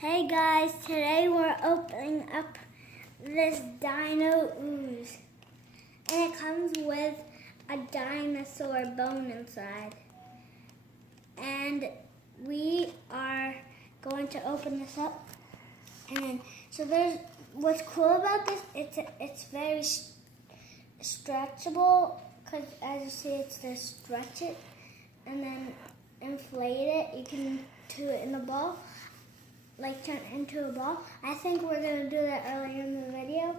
Hey guys, today we're opening up this Dino ooze. And it comes with a dinosaur bone inside. And we are going to open this up. And then, so there's, what's cool about this, it's very stretchable, because as you see, it's to stretch it and then inflate it. You can do it in the ball. Like turn into a ball. I think we're going to do that earlier in the video.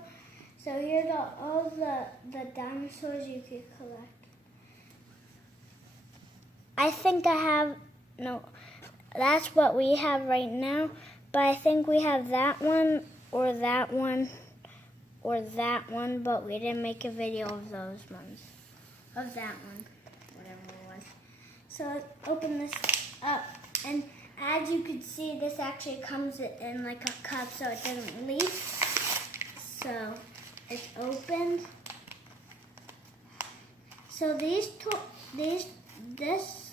So here's all the dinosaurs you could collect. I think I have, no, that's what we have right now. But I think we have that one, or that one, or that one. But we didn't make a video of those ones. Of that one, whatever it was. So let's open this up. And as you can see, this actually comes in like a cup so it doesn't leak. So it's opened. So this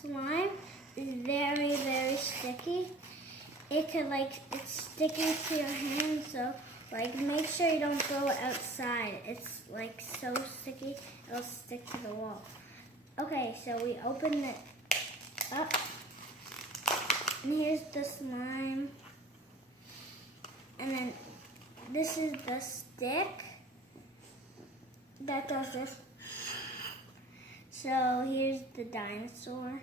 slime is very, very sticky. It could it's sticky to your hand, so make sure you don't throw it outside. It's so sticky, it'll stick to the wall. Okay, so we open it up. And here's the slime. And then this is the stick that does this. So here's the dinosaur.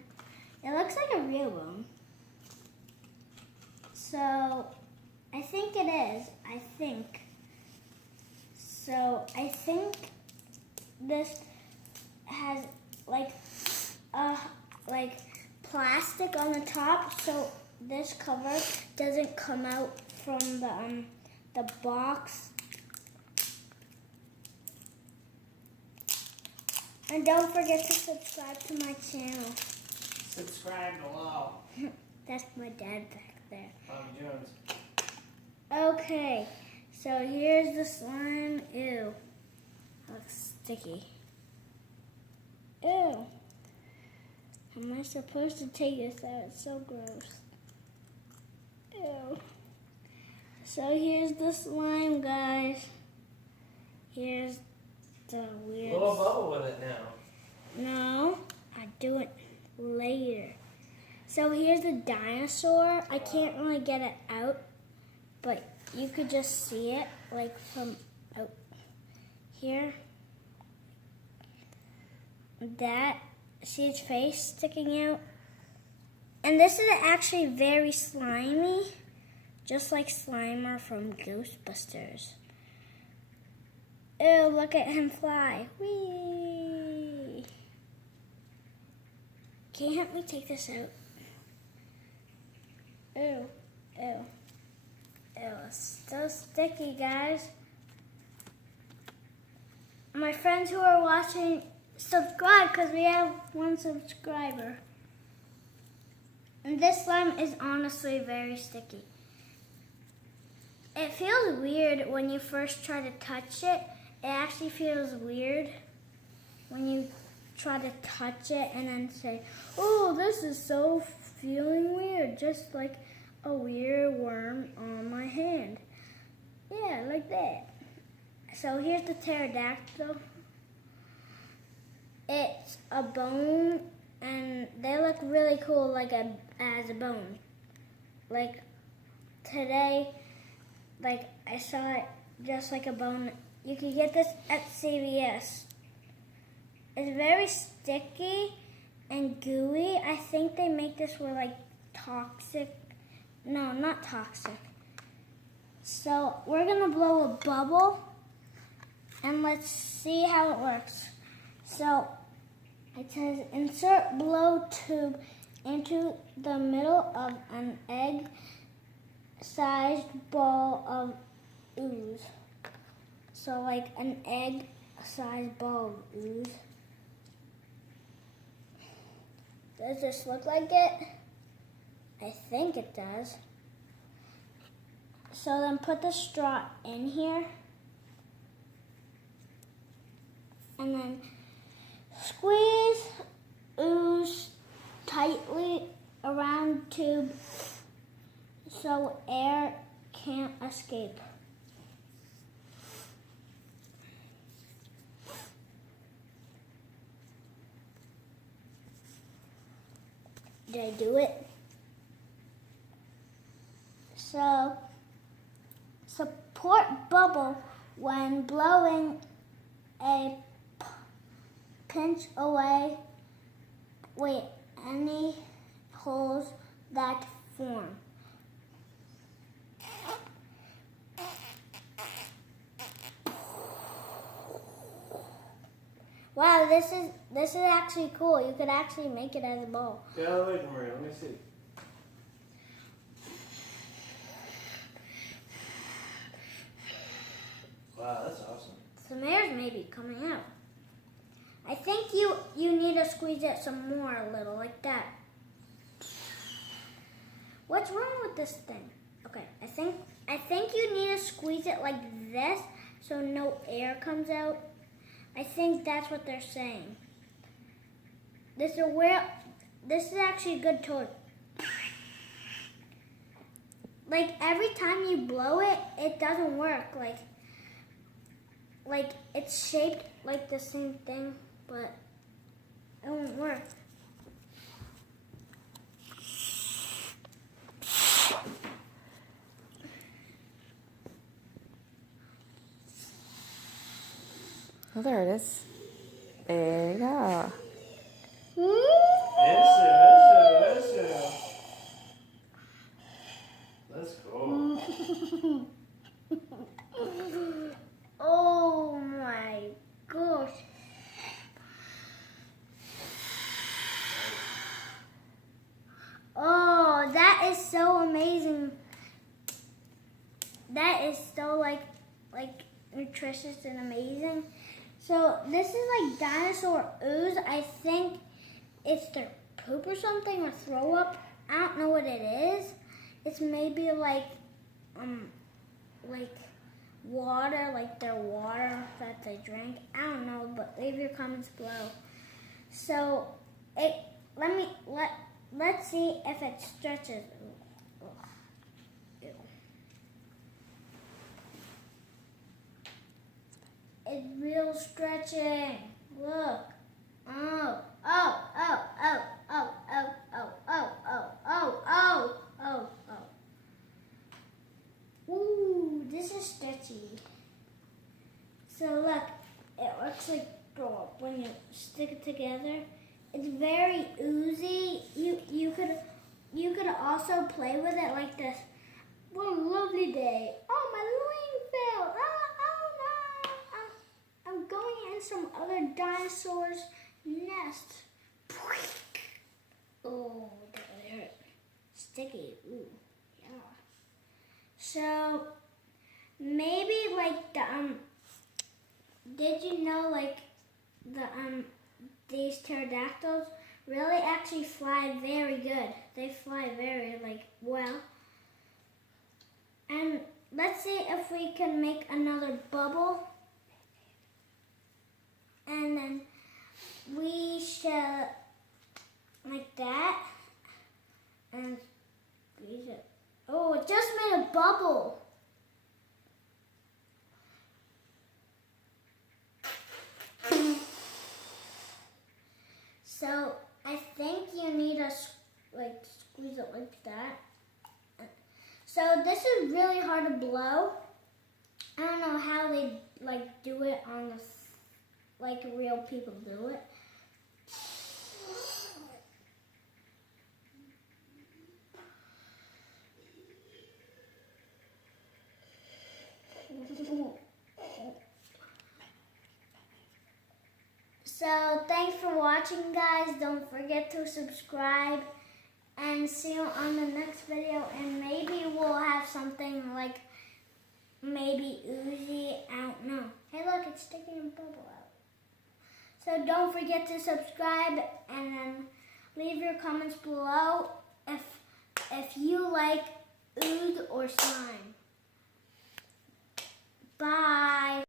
It looks like a real bone. So I think it is. So I think this has plastic on the top, so this cover doesn't come out from the box. And don't forget to subscribe to my channel. Subscribe below. That's my dad back there. Tommy Jones. Okay, so here's the slime. Ew. Looks sticky. Ew. How am I supposed to take this out? It's so gross. Ew. So here's the slime, guys. Here's the weird... A little bubble with it now. No, I do it later. So here's the dinosaur. I can't really get it out, but you could just see it from out here. See its face sticking out? And this is actually very slimy, just like Slimer from Ghostbusters. Ew, look at him fly. Whee! Can you help me take this out? Ew, ew, ew, it's so sticky, guys. My friends who are watching, subscribe, because we have 1 subscriber. And this slime is honestly very sticky. It feels weird when you first try to touch it. It actually feels weird when you try to touch it and then say, oh, this is so feeling weird, just like a weird worm on my hand. Yeah, like that. So here's the pterodactyl. It's a bone, and they look really cool as a bone. Today, I saw it just like a bone. You can get this at CVS. It's very sticky and gooey. I think they make this with toxic. No, not toxic. So we're gonna blow a bubble and let's see how it works. So it says insert blow tube into the middle of an egg-sized ball of ooze. So an egg-sized ball of ooze. Does this look like it? I think it does. So then put the straw in here. And then squeeze ooze tightly around tube so air can't escape. Did I do it? So, support bubble when blowing a pinch away with any holes that form. Wow, this is actually cool. You could actually make it as a ball. Get out of the way, Maria. Let me see. Wow, that's awesome. Some air's maybe coming out. I think you need to squeeze it some more a little, like that. What's wrong with this thing? Okay, I think you need to squeeze it like this so no air comes out. I think that's what they're saying. This is actually a good toy. Like every time you blow it, it doesn't work. Like it's shaped like the same thing, but it won't work. Oh, there it is. There you go. Eso. That's cool. Oh my gosh. Oh, that is so amazing. That is so like nutritious and amazing. So this is like dinosaur ooze. I think it's their poop or something or throw up. I don't know what it is. It's maybe like water, like their water that they drink. I don't know, but leave your comments below. So let's see if it stretches. Ew. It's real stretching. Look. Oh. Ooh, this is stretchy. So look, it looks like when you stick it together. It's very oozy. You could also play with it like this. What a lovely day. Oh, my line fell. Oh no. I'm going in some other dinosaur's nest. Oh, that really hurt. Sticky. Ooh, yeah. So maybe like did you know like these pterodactyls really actually fly very good. They fly very well. And let's see if we can make another bubble. And then we shall like that and squeeze it. Oh, it just made a bubble. So I think you need to squeeze it like that. So this is really hard to blow. I don't know how they do it on the real people do it. So thanks for watching, guys. Don't forget to subscribe and see you on the next video. And maybe we'll have something like maybe oozy. I don't know. Hey, look, it's sticking a bubble out. So don't forget to subscribe and then leave your comments below if you like ooze or slime. Bye.